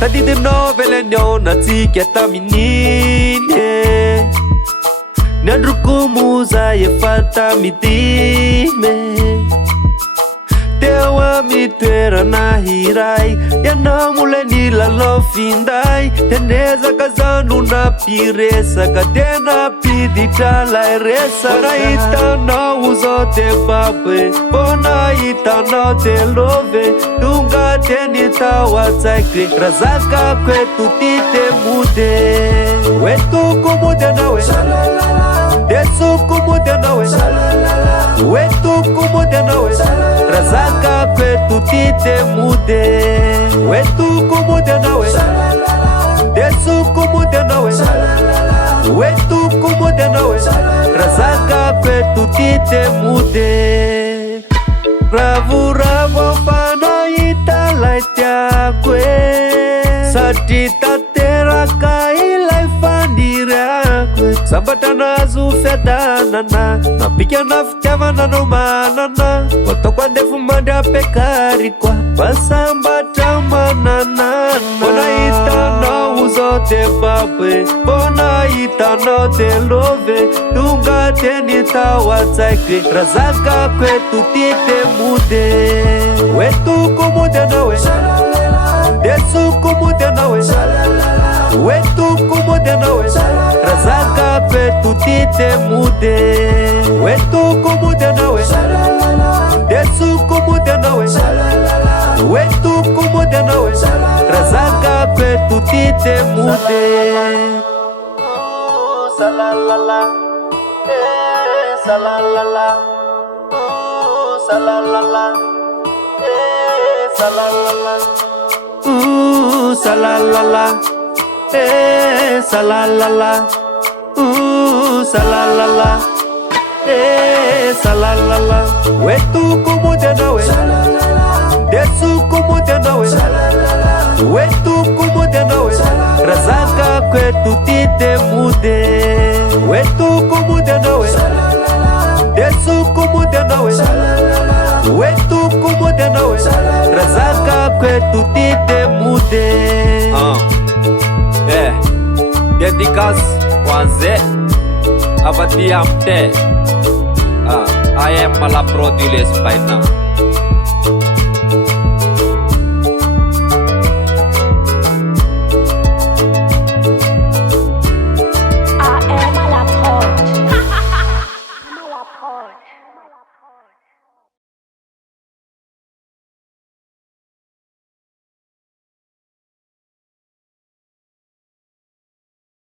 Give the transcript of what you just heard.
Tadi de novele neona tsikiata minine Nandruku muza ye fata mitime Tewa mitwera na hirai Yana mule nila lo findai Teneza kazanu na piresa Katena pidita la eresa Bona ita na uzo te pape Bona ita na te love Tunga tenita watsakre Razaka kwetu tite mude Wetu kumude nawe Desu kumude nawe Wetu kumude nawe Razaka kwetu tite mude Wetu kumude nawe Desu kumude nawe Wetu kumude nawe Razaka kwetu tite mude Ravu ravu fana ita laitia kwe Satita tera kai laifandira kwe Sambatana zufedanana Napikia nafuteva nanumanana Watokwa ndefu manda pekari kwa Basambata manana Bona itana uzote pape Bona itana te love Tunga tenita watsakre Razaka kwetu tite mude Wetu kumude nawe Desu kumude nawe Wetu kumude nawe Razaka kwetu tite mude Wetu kumude nawe Desu kumude nawe Wetu kumude nawe Razaka kwetu tite mude Salalala Salalala Salalala Salalala Salalala Salalala Salalala Salalala Wetu kumude nawe Desu kumude nawe Wetu kumude nawe Razaka kwetu tite mude Wetu kumude nawe Desu kumude nawe Wetu kumude nawe Razaka kwetu tite mude Dedikas wanze Abadi amte I am Malapro Diles by now